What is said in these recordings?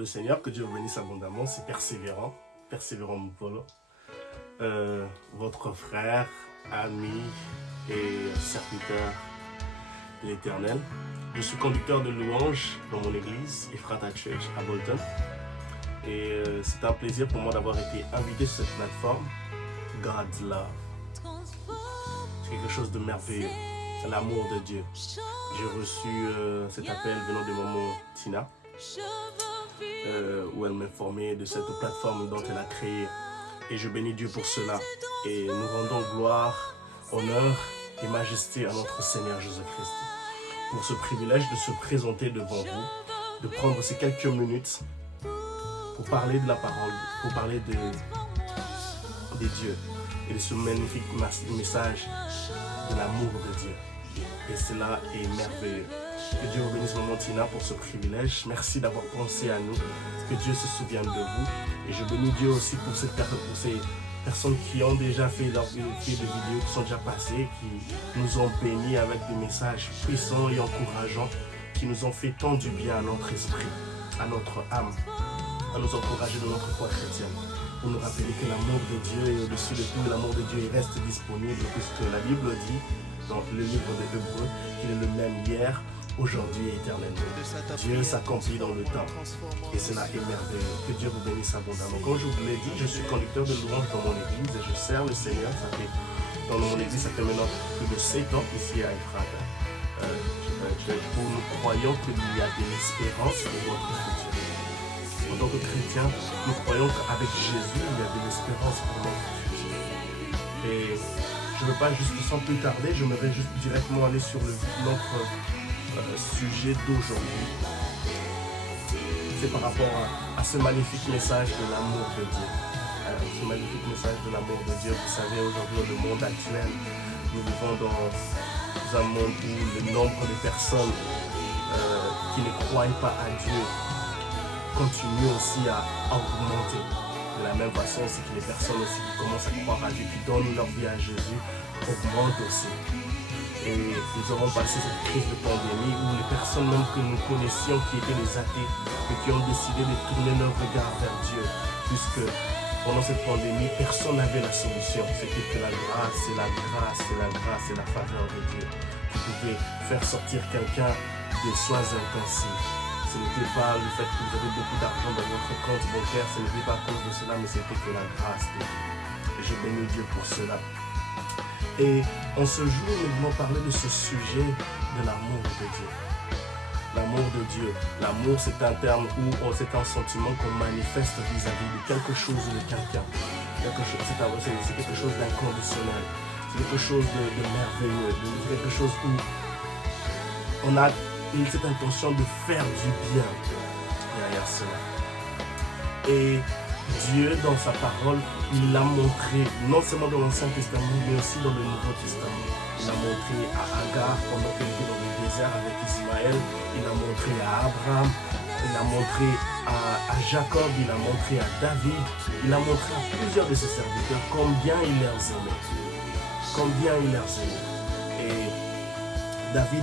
le Seigneur, que Dieu vous bénisse abondamment. C'est Persévérant, Persévérant Moupolo, votre frère, ami et serviteur de l'Éternel. Je suis conducteur de louanges dans mon église, Ephrata Church à Bolton. Et c'est un plaisir pour moi d'avoir été invité sur cette plateforme, God's Love. C'est quelque chose de merveilleux, l'amour de Dieu. J'ai reçu cet appel venant de maman Tina, où elle m'informait de cette plateforme dont elle a créé. Et je bénis Dieu pour cela. Et nous rendons gloire, honneur et majesté à notre Seigneur Jésus-Christ pour ce privilège de se présenter devant vous, de prendre ces quelques minutes pour parler de la parole, pour parler de Dieu et de ce magnifique message de l'amour de Dieu. Et cela est merveilleux. Que Dieu vous bénisse, maman Tina, pour ce privilège. Merci d'avoir pensé à nous. Que Dieu se souvienne de vous. Et je bénis Dieu aussi pour ces personnes qui ont déjà fait des vidéos, qui sont déjà passées, qui nous ont bénis avec des messages puissants et encourageants, qui nous ont fait tant du bien à notre esprit, à notre âme, à nous encourager dans notre foi chrétienne, pour nous rappeler que l'amour de Dieu est au-dessus de tout, l'amour de Dieu reste disponible, puisque la Bible dit, dans le livre des Hébreux, qu'il est le même hier, aujourd'hui et éternellement. Dieu s'accomplit dans le temps, et cela est merveilleux. Que Dieu vous bénisse abondamment. Comme je vous l'ai dit, je suis conducteur de louanges dans mon église, et je sers le Seigneur. Dans mon église, ça fait maintenant plus de 7 ans ici à Ephrata. Nous croyons qu'il y a de l'espérance pour votre futur. En tant que chrétien, nous croyons qu'avec Jésus, il y a de l'espérance pour notre futur. Et je ne veux pas juste sans plus tarder, je vais juste directement aller sur notre sujet d'aujourd'hui. C'est par rapport à ce magnifique message de l'amour de Dieu. Ce magnifique message de l'amour de Dieu. Vous savez, aujourd'hui, dans le monde actuel, nous vivons dans un monde où le nombre de personnes qui ne croient pas à Dieu continue aussi à augmenter. De la même façon, c'est que les personnes aussi qui commencent à croire à Dieu, qui donnent leur vie à Jésus, augmentent aussi. Et nous avons passé cette crise de pandémie où les personnes même que nous connaissions qui étaient les athées et qui ont décidé de tourner leur regard vers Dieu, puisque pendant cette pandémie, personne n'avait la solution. C'était que la grâce, c'est la grâce, c'est la grâce, c'est la faveur de Dieu qui pouvait faire sortir quelqu'un des soins intensifs. Ce n'était pas le fait que vous avez beaucoup d'argent dans votre compte bancaire, ce n'était pas à cause de cela, mais c'était que la grâce de Dieu. Et je bénis Dieu pour cela. Et en ce jour, nous voulons parler de ce sujet de l'amour de Dieu. L'amour de Dieu. L'amour, c'est un terme ou c'est un sentiment qu'on manifeste vis-à-vis de quelque chose ou de quelqu'un. C'est quelque chose d'inconditionnel. C'est quelque chose de merveilleux. C'est quelque chose où on a cette intention de faire du bien derrière cela. Et Dieu, dans sa parole, il l'a montré, non seulement dans l'Ancien Testament, mais aussi dans le Nouveau Testament. Il l'a montré à Agar pendant qu'elle était dans le désert avec Ismaël. Il l'a montré à Abraham. Il l'a montré à Jacob. Il l'a montré à David. Il l'a montré à plusieurs de ses serviteurs combien il les aimait. Combien il les aimait. Et David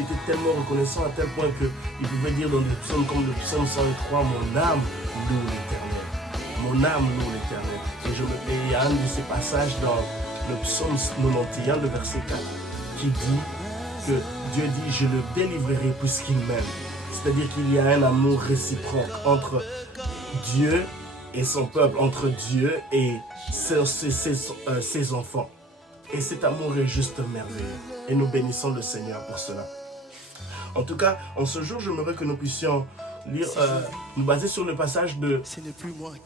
était tellement reconnaissant à tel point qu'il pouvait dire dans des psaumes comme le psaume 103, mon âme loue l'Éternel. Mon âme loue l'Éternel. Et il y a un de ces passages dans le psaume 91, le verset 4, qui dit que Dieu dit, je le délivrerai puisqu'il m'aime. C'est-à-dire qu'il y a un amour réciproque entre Dieu et son peuple, entre Dieu et ses enfants. Et cet amour est juste merveilleux. Et nous bénissons le Seigneur pour cela. En tout cas, en ce jour, j'aimerais que nous puissions lire, nous baser sur le passage de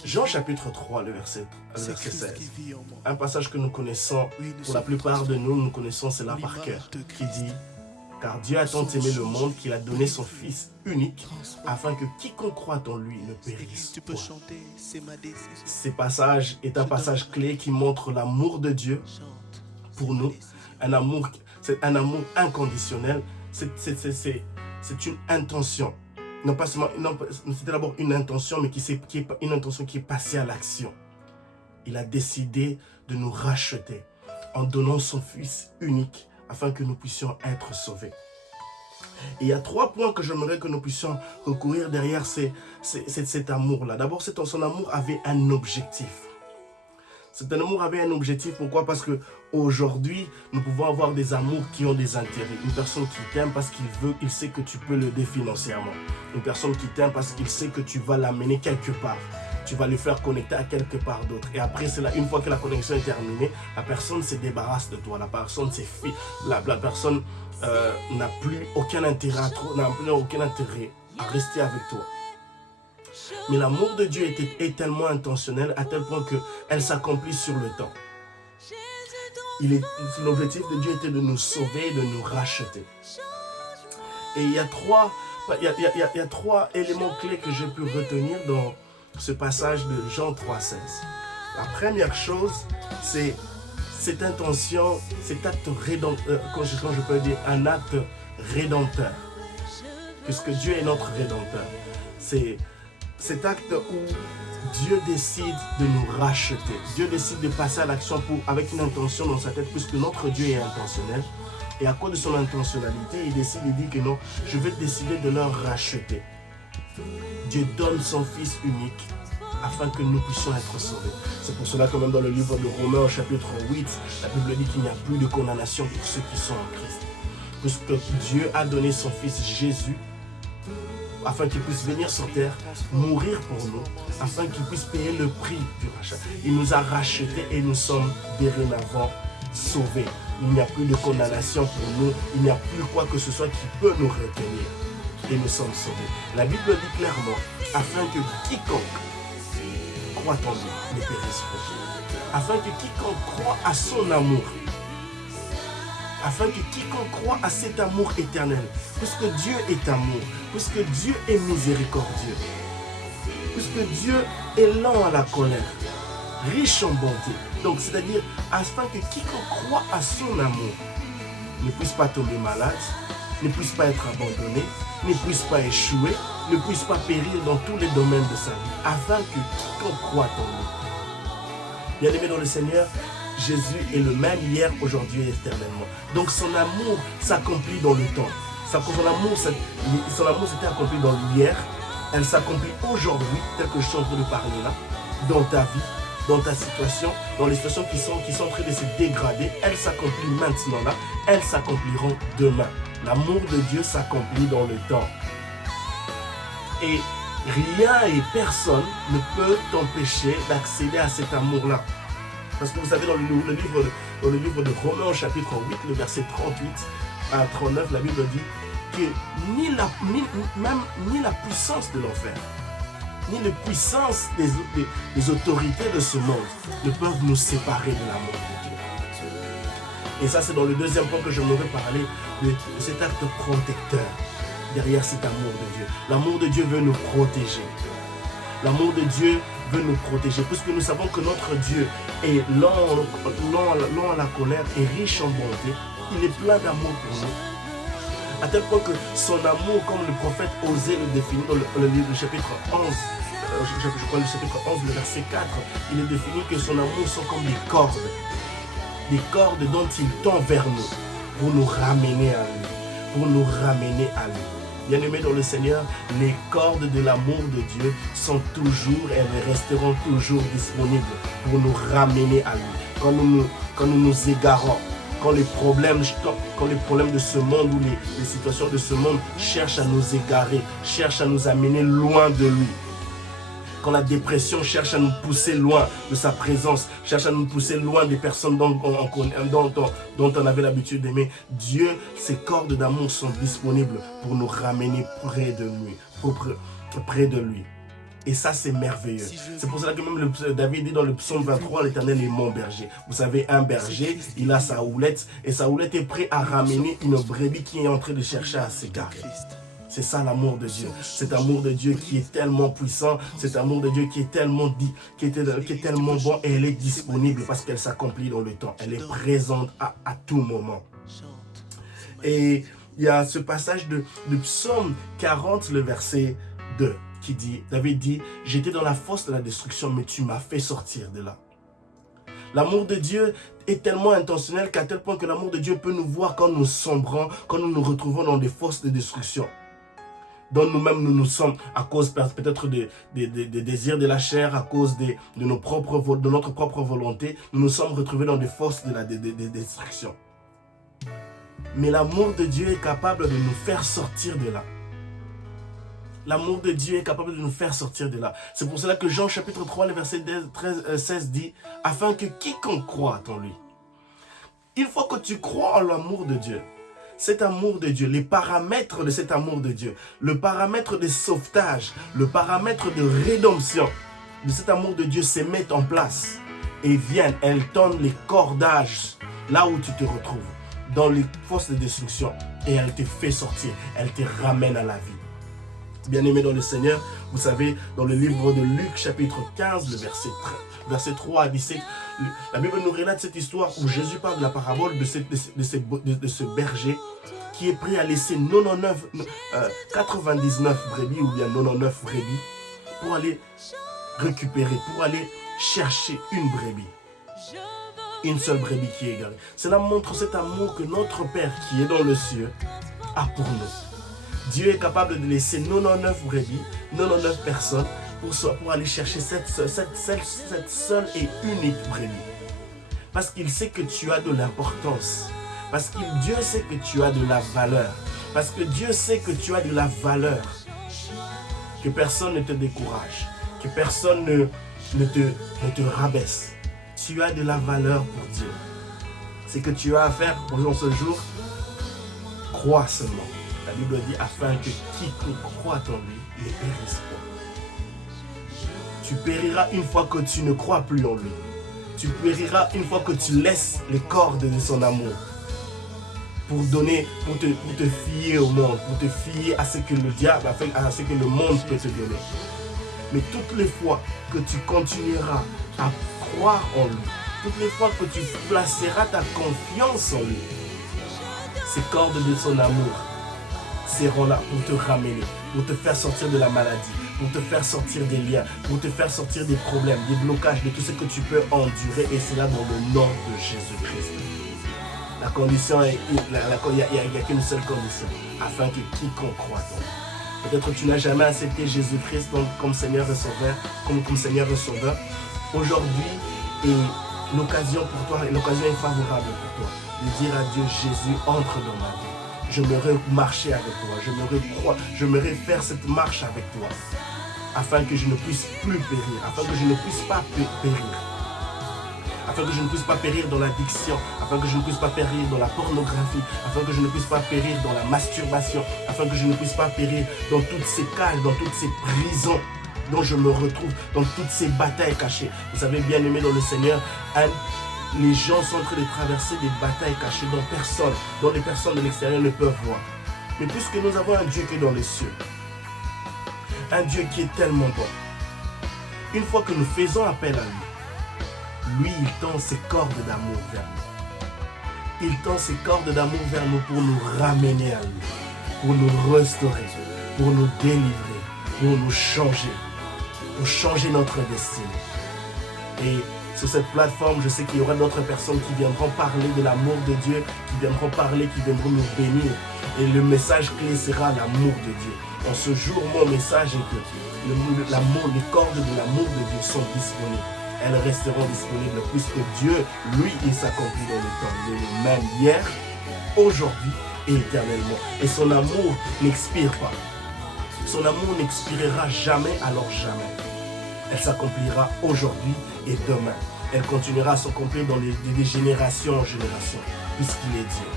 Jean chapitre 3, le verset 16. Un passage que nous connaissons, pour la plupart de nous, nous connaissons cela par cœur, qui dit « Car Dieu a tant aimé le monde qu'il a donné son Fils unique, afin que quiconque croit en lui ne périsse point. » Ce passage est un passage clé qui montre l'amour de Dieu pour nous, c'est un amour inconditionnel, c'est une intention. Non pas seulement, c'était d'abord une intention, mais une intention qui est passée à l'action. Il a décidé de nous racheter en donnant son Fils unique afin que nous puissions être sauvés. Et il y a 3 points que j'aimerais que nous puissions recourir derrière cet amour-là. D'abord, son amour avait un objectif. Cet amour avait un objectif. Pourquoi? Parce qu'aujourd'hui, nous pouvons avoir des amours qui ont des intérêts. Une personne qui t'aime parce qu'il sait que tu peux l'aider financièrement. Une personne qui t'aime parce qu'il sait que tu vas l'amener quelque part. Tu vas le faire connecter à quelque part d'autre. Et après, une fois que la connexion est terminée, la personne se débarrasse de toi. La personne la personne n'a plus aucun intérêt à rester avec toi. Mais l'amour de Dieu est tellement intentionnel à tel point qu'elle s'accomplit sur le temps. L'objectif de Dieu était de nous sauver, de nous racheter. Et il y a 3 éléments clés que j'ai pu retenir dans ce passage de Jean 3,16. La première chose, c'est cette intention, cet acte rédempteur, quand je peux dire un acte rédempteur, puisque Dieu est notre rédempteur. C'est cet acte où Dieu décide de nous racheter. Dieu décide de passer à l'action avec une intention dans sa tête, puisque notre Dieu est intentionnel. Et à cause de son intentionnalité, il décide de dire que non, je vais décider de leur racheter. Dieu donne son Fils unique afin que nous puissions être sauvés. C'est pour cela que même dans le livre de Romains au chapitre 8, la Bible dit qu'il n'y a plus de condamnation pour ceux qui sont en Christ. Puisque Dieu a donné son Fils Jésus afin qu'il puisse venir sur terre, mourir pour nous, afin qu'il puisse payer le prix du rachat. Il nous a rachetés et nous sommes dorénavant sauvés. Il n'y a plus de condamnation pour nous, il n'y a plus quoi que ce soit qui peut nous retenir. Et nous sommes sauvés. La Bible dit clairement, afin que quiconque croit en lui ne périsse pas. Afin que quiconque croit à son amour, afin que quiconque croit à cet amour éternel, puisque Dieu est amour, puisque Dieu est miséricordieux, puisque Dieu est lent à la colère, riche en bonté. Donc, c'est-à-dire, afin que quiconque croit à son amour ne puisse pas tomber malade, ne puisse pas être abandonné, ne puisse pas échouer, ne puisse pas périr dans tous les domaines de sa vie, afin que quiconque croit en lui. Bien-aimé dans le Seigneur, Jésus est le même hier, aujourd'hui et éternellement. Donc son amour s'accomplit dans le temps. Son amour s'était accompli dans l'hier. Elle s'accomplit aujourd'hui, tel que je suis en train de parler là, dans ta vie, dans ta situation, dans les situations qui sont en train de se dégrader. Elle s'accomplit maintenant là. Elles s'accompliront demain. L'amour de Dieu s'accomplit dans le temps. Et rien et personne ne peut t'empêcher d'accéder à cet amour-là. Parce que vous savez, dans le livre de Romains au chapitre 8, le verset 38 à 39, la Bible dit que ni la puissance de l'enfer, ni la puissance des autorités de ce monde ne peuvent nous séparer de l'amour de Dieu. Et ça, c'est dans le deuxième point que j'aimerais parler de cet acte protecteur derrière cet amour de Dieu. L'amour de Dieu veut nous protéger. L'amour de Dieu veut nous protéger, puisque nous savons que notre Dieu est lent à la colère et riche en bonté. Il est plein d'amour pour nous. À tel point que son amour, comme le prophète osait le définir dans le chapitre 11, je crois le chapitre 11, le verset 4, il est défini que son amour sont comme des cordes dont il tend vers nous, pour nous ramener à lui. Bien-aimés dans le Seigneur, les cordes de l'amour de Dieu sont toujours et elles resteront toujours disponibles pour nous ramener à lui. Quand nous nous égarons, quand les problèmes de ce monde ou les situations de ce monde cherchent à nous égarer, cherchent à nous amener loin de lui. Quand la dépression cherche à nous pousser loin de sa présence, cherche à nous pousser loin des personnes dont on avait l'habitude d'aimer, Dieu, ses cordes d'amour sont disponibles pour nous ramener près de lui. Et ça, c'est merveilleux. C'est pour cela que même David dit dans le psaume 23, l'Éternel est mon berger. Vous savez, un berger, il a sa houlette, et sa houlette est prête à ramener une brebis qui est en train de chercher à s'égarer. C'est ça l'amour de Dieu. Cet amour de Dieu qui est tellement puissant, cet amour de Dieu qui est tellement qui est tellement bon, et elle est disponible parce qu'elle s'accomplit dans le temps. Elle est présente à tout moment. Et il y a ce passage de psaume 40, le verset 2, qui dit, David dit, j'étais dans la fosse de la destruction, mais tu m'as fait sortir de là. L'amour de Dieu est tellement intentionnel qu'à tel point que l'amour de Dieu peut nous voir quand nous sombrons, quand nous nous retrouvons dans des forces de destruction. Dont nous-mêmes nous sommes à cause peut-être des désirs de la chair, à cause de notre propre volonté, nous nous sommes retrouvés dans des forces de la destruction. Mais l'amour de Dieu est capable de nous faire sortir de là. L'amour de Dieu est capable de nous faire sortir de là. C'est pour cela que Jean chapitre 3, le verset 16 dit « Afin que quiconque croit en lui ». Une fois que tu crois en l'amour de Dieu, cet amour de Dieu, les paramètres de cet amour de Dieu, le paramètre de sauvetage, le paramètre de rédemption de cet amour de Dieu se mettent en place et viennent, elles tendent les cordages là où tu te retrouves, dans les forces de destruction, et elles te font sortir, elles te ramènent à la vie. Bien-aimés dans le Seigneur, vous savez, dans le livre de Luc chapitre 15, le verset 3 à 17, la Bible nous relate cette histoire où Jésus parle de la parabole de ce berger qui est prêt à laisser 99 brebis ou bien 99 brebis pour aller récupérer, pour aller chercher une brebis. Une seule brebis qui est égarée. Cela montre cet amour que notre Père qui est dans le ciel a pour nous. Dieu est capable de laisser 99 brebis, 99 personnes pour aller chercher cette seule et unique brebis. Parce qu'il sait que tu as de l'importance. Parce que Dieu sait que tu as de la valeur. Parce que Dieu sait que tu as de la valeur. Que personne ne te décourage. Que personne ne te rabaisse. Tu as de la valeur pour Dieu. C'est que tu as à faire pour ce jour. Crois seulement. La Bible dit afin que quiconque croit en lui ne périsse pas. Tu périras une fois que tu ne crois plus en lui. Tu périras une fois que tu laisses les cordes de son amour. Pour te fier au monde, pour te fier à ce que le diable, à ce que le monde peut te donner. Mais toutes les fois que tu continueras à croire en lui, toutes les fois que tu placeras ta confiance en lui, ces cordes de son amour seront là pour te ramener, pour te faire sortir de la maladie, pour te faire sortir des liens, pour te faire sortir des problèmes, des blocages, de tout ce que tu peux endurer, et cela dans le nom de Jésus-Christ. La condition est, il n'y a qu'une seule condition, afin que quiconque croit en lui. Peut-être tu n'as jamais accepté Jésus-Christ comme Seigneur et Sauveur, comme Seigneur et Sauveur. Aujourd'hui est l'occasion pour toi, l'occasion est favorable pour toi de dire à Dieu, Jésus, entre dans ma vie. J'aimerais marcher avec toi, j'aimerais faire cette marche avec toi, afin que je ne puisse plus périr, afin que je ne puisse pas périr, afin que je ne puisse pas périr dans l'addiction, afin que je ne puisse pas périr dans la pornographie, afin que je ne puisse pas périr dans la masturbation, afin que je ne puisse pas périr dans toutes ces cages, dans toutes ces prisons dont je me retrouve, dans toutes ces batailles cachées. Vous savez, bien aimé dans le Seigneur, les gens sont en train de traverser des batailles cachées dont les personnes de l'extérieur ne peuvent voir. Mais puisque nous avons un Dieu qui est dans les cieux, un Dieu qui est tellement bon, une fois que nous faisons appel à lui, il tend ses cordes d'amour vers nous. Il tend ses cordes d'amour vers nous pour nous ramener à lui, pour nous restaurer, pour nous délivrer, pour nous changer, pour changer notre destinée. Et sur cette plateforme, je sais qu'il y aura d'autres personnes qui viendront parler de l'amour de Dieu, qui viendront nous bénir. Et le message clé sera l'amour de Dieu. En ce jour, mon message est que les cordes de l'amour de Dieu sont disponibles. Elles resteront disponibles puisque Dieu, lui, il s'accomplit dans le temps. Il est le même hier, aujourd'hui et éternellement. Et son amour n'expire pas. Son amour n'expirera jamais, alors jamais. Elle s'accomplira aujourd'hui et demain. Elle continuera à s'accomplir dans des générations en génération, puisqu'il est Dieu.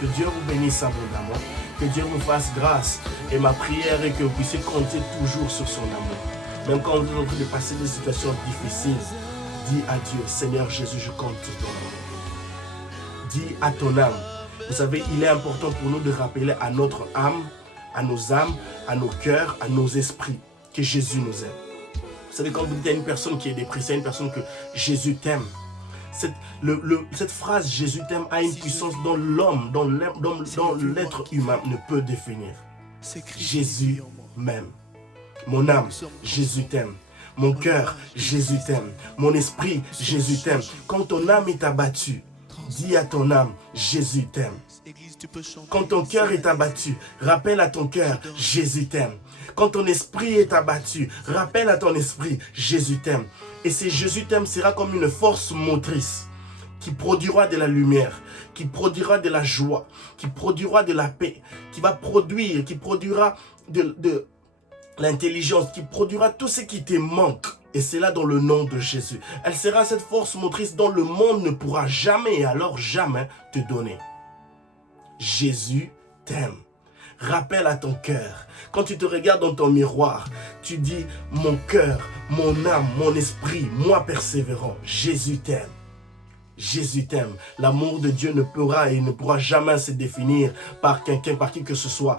Que Dieu vous bénisse abondamment, que Dieu vous fasse grâce. Et ma prière est que vous puissiez compter toujours sur son amour. Même quand vous êtes en train de passer des situations difficiles, dis à Dieu, Seigneur Jésus, je compte sur ton amour. Dis à ton âme. Vous savez, il est important pour nous de rappeler à notre âme, à nos âmes, à nos cœurs, à nos esprits, que Jésus nous aime. Vous savez, quand vous dites à une personne qui est dépressée, à une personne que Jésus t'aime, cette phrase « Jésus t'aime » a une puissance dont l'homme, dont l'être humain ne peut définir. Jésus m'aime. Mon âme, Jésus t'aime. Mon cœur, Jésus t'aime. Mon esprit, Jésus t'aime. Quand ton âme est abattue, dis à ton âme, Jésus t'aime. Quand ton cœur est abattu, rappelle à ton cœur, Jésus t'aime. Quand ton esprit est abattu, rappelle à ton esprit, Jésus t'aime. Et ce Jésus t'aime sera comme une force motrice qui produira de la lumière, qui produira de la joie, qui produira de la paix, qui produira de l'intelligence, qui produira tout ce qui te manque. Et c'est là dans le nom de Jésus. Elle sera cette force motrice dont le monde ne pourra jamais et alors jamais te donner. Jésus t'aime. Rappelle à ton cœur. Quand tu te regardes dans ton miroir, tu dis, mon cœur, mon âme, mon esprit, moi persévérant, Jésus t'aime. Jésus t'aime. L'amour de Dieu ne pourra jamais se définir par quelqu'un, par qui que ce soit.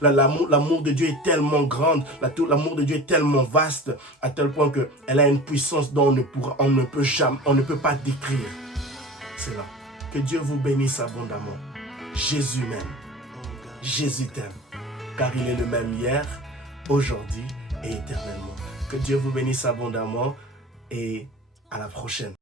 L'amour de Dieu est tellement grand, l'amour de Dieu est tellement vaste, à tel point qu'elle a une puissance dont on ne peut pas décrire cela. Que Dieu vous bénisse abondamment. Jésus m'aime. Jésus t'aime. Car il est le même hier, aujourd'hui et éternellement. Que Dieu vous bénisse abondamment et à la prochaine.